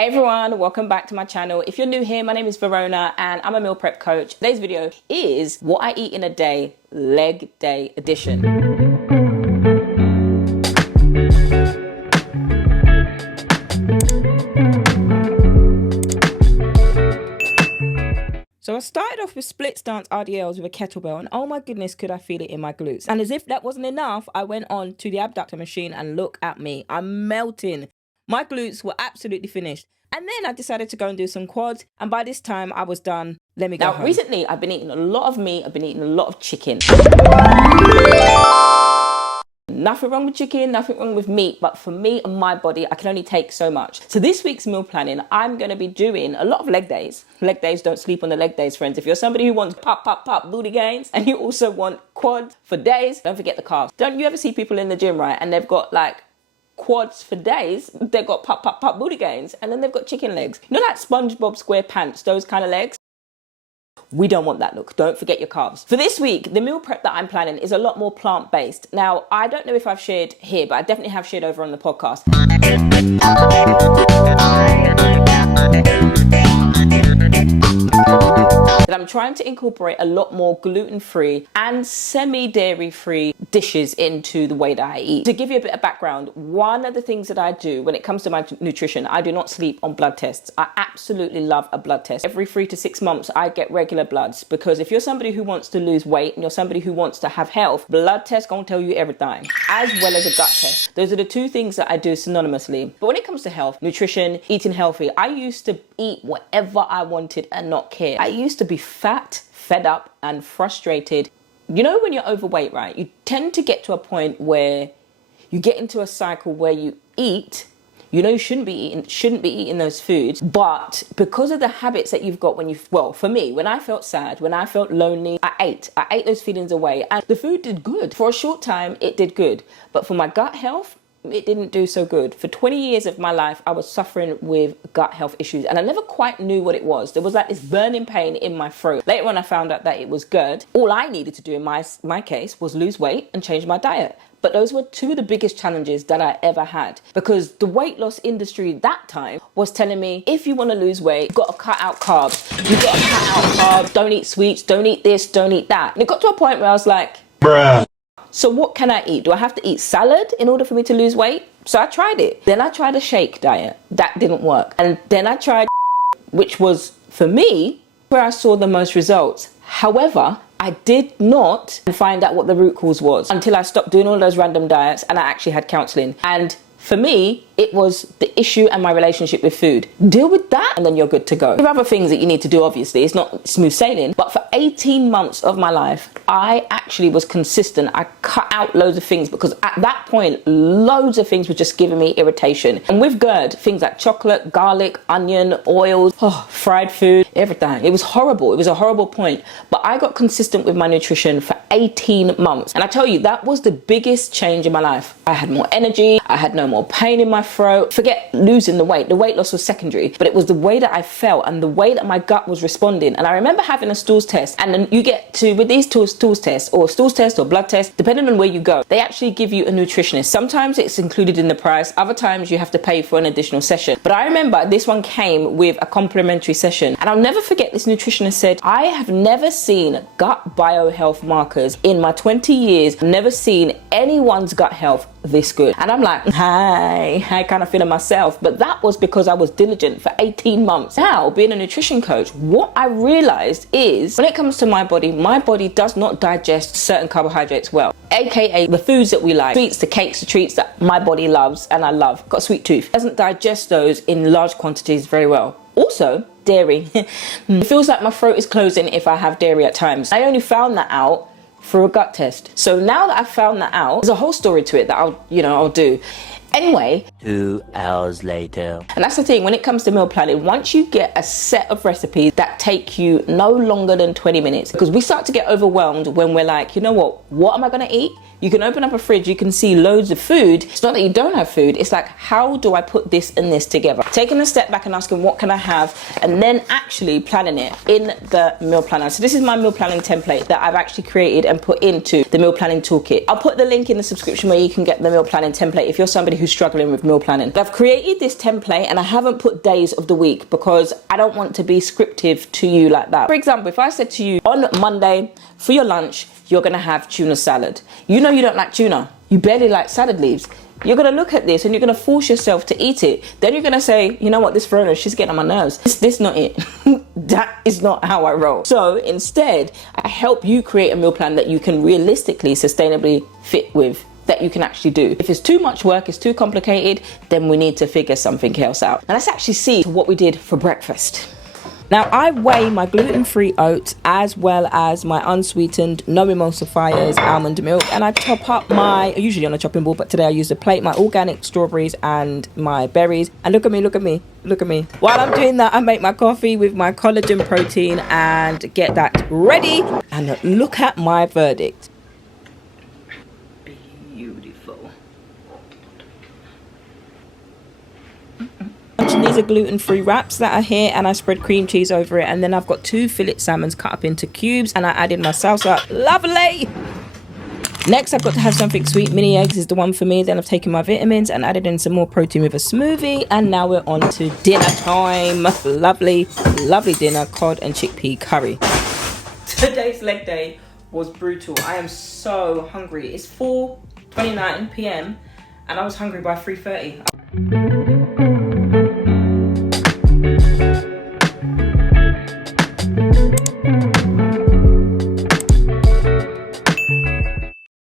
Hey everyone, welcome back to my channel. If you're new here, my name is Verona and I'm a meal prep coach. Today's video is what I eat in a day, leg day edition. So I started off with split stance RDLs with a kettlebell and oh my goodness, could I feel it in my glutes. And as if that wasn't enough, I went on to the abductor machine and look at me, I'm melting. My glutes were absolutely finished. And then I decided to go and do some quads. And by this time I was done. Let me go home. Recently I've been eating a lot of meat. I've been eating a lot of chicken. Nothing wrong with chicken, nothing wrong with meat, but for me and my body, I can only take so much. So this week's meal planning, I'm going to be doing a lot of leg days. Leg days, don't sleep on the leg days, friends. If you're somebody who wants pop booty gains and you also want quads for days, don't forget the carbs. Don't you ever see people in the gym, right? And they've got like quads for days, they've got pop booty gains, and then they've got chicken legs. You know, like SpongeBob SquarePants, those kind of legs? We don't want that look. Don't forget your carbs. For this week, the meal prep that I'm planning is a lot more plant-based. Now, I don't know if I've shared here, but I definitely have shared over on the podcast. That I'm trying to incorporate a lot more gluten-free and semi-dairy-free dishes into the way that I eat. To give you a bit of background, one of the things that I do when it comes to my nutrition, I do not sleep on blood tests. I absolutely love a blood test. Every 3 to 6 months, I get regular bloods because if you're somebody who wants to lose weight and you're somebody who wants to have health, blood tests gonna tell you everything, as well as a gut test. Those are the two things that I do synonymously. But when it comes to health, nutrition, eating healthy, I used to eat whatever I wanted and not care. I used to be fat, fed up, and frustrated. You know, when you're overweight, right? You tend to get to a point where you get into a cycle where you eat, you know, you shouldn't be eating those foods, but because of the habits that you've got well, for me, when I felt sad, when I felt lonely, I ate those feelings away, and the food did good. For a short time, it did good, but for my gut health, it didn't do so good. For 20 years of my life, I was suffering with gut health issues and I never quite knew what it was. There was like this burning pain in my throat. Later on, I found out that it was GERD. All I needed to do in my case was lose weight and change my diet. But those were two of the biggest challenges that I ever had because the weight loss industry that time was telling me, if you want to lose weight, you've got to cut out carbs. You've got to cut out carbs. Don't eat sweets. Don't eat this. Don't eat that. And it got to a point where I was like, bruh. So what can I eat? Do I have to eat salad in order for me to lose weight? So I tried it. Then I tried a shake diet. That didn't work. And then I tried, which was, for me, where I saw the most results. However, I did not find out what the root cause was until I stopped doing all those random diets and I actually had counseling. And for me, it was the issue and my relationship with food. Deal with that and then you're good to go. There are other things that you need to do, obviously. It's not smooth sailing. But for 18 months of my life, I actually was consistent. I cut out loads of things because at that point, loads of things were just giving me irritation. And with GERD, things like chocolate, garlic, onion, oils, fried food, everything. It was horrible. It was a horrible point. But I got consistent with my nutrition for 18 months. And I tell you, that was the biggest change in my life. I had more energy. I had no more pain in my throat. Forget losing the weight. The weight loss was secondary, but it was the way that I felt and the way that my gut was responding. And I remember having a stools test, and then you get to, with these stools tests or blood tests, depending on where you go, they actually give you a nutritionist. Sometimes it's included in the price. Other times you have to pay for an additional session. But I remember this one came with a complimentary session. And I'll never forget this nutritionist said, I have never seen gut biohealth markers in my 20 years. I've never seen anyone's gut health this good. And I'm like, I kind of feeling myself, but that was because I was diligent for 18 months. Now, being a nutrition coach, what I realized is when it comes to my body does not digest certain carbohydrates well, aka the foods that we like, sweets, the cakes, the treats that my body loves and I love. Got a sweet tooth. Doesn't digest those in large quantities very well. Also, dairy. It feels like my throat is closing if I have dairy at times. I only found that out through a gut test. So now that I've found that out, there's a whole story to it that I'll do. Anyway, 2 hours later. And that's the thing, when it comes to meal planning, once you get a set of recipes that take you no longer than 20 minutes, because we start to get overwhelmed when we're like, you know what am I gonna eat? You can open up a fridge, you can see loads of food. It's not that you don't have food, it's like, how do I put this and this together? Taking a step back and asking, what can I have? And then actually planning it in the meal planner. So this is my meal planning template that I've actually created and put into the meal planning toolkit. I'll put the link in the subscription where you can get the meal planning template if you're somebody who's struggling with meal planning. I've created this template and I haven't put days of the week because I don't want to be scriptive to you like that. For example, if I said to you on Monday for your lunch, you're gonna have tuna salad. You know you don't like tuna. You barely like salad leaves. You're gonna look at this and you're gonna force yourself to eat it. Then you're gonna say, you know what, this Verona, she's getting on my nerves. This not it. That is not how I roll. So instead, I help you create a meal plan that you can realistically, sustainably fit with, that you can actually do. If it's too much work, it's too complicated, then we need to figure something else out. Now let's actually see what we did for breakfast. Now I weigh my gluten-free oats as well as my unsweetened, no emulsifiers almond milk, and I top up my, usually on a chopping board, but today I used a plate, my organic strawberries and my berries. And look at me, look at me, look at me. While I'm doing that, I make my coffee with my collagen protein and get that ready. And look at my verdict. Beautiful. And these are gluten-free wraps that are here, and I spread cream cheese over it, and then I've got 2 fillet salmons cut up into cubes, and I added my salsa. Lovely. Next, I've got to have something sweet. Mini eggs is the one for me. Then I've taken my vitamins and added in some more protein with a smoothie, and now we're on to dinner time. Lovely, lovely dinner, cod and chickpea curry. Today's leg day was brutal. I am so hungry. It's 4:29 p.m. and I was hungry by 3:30.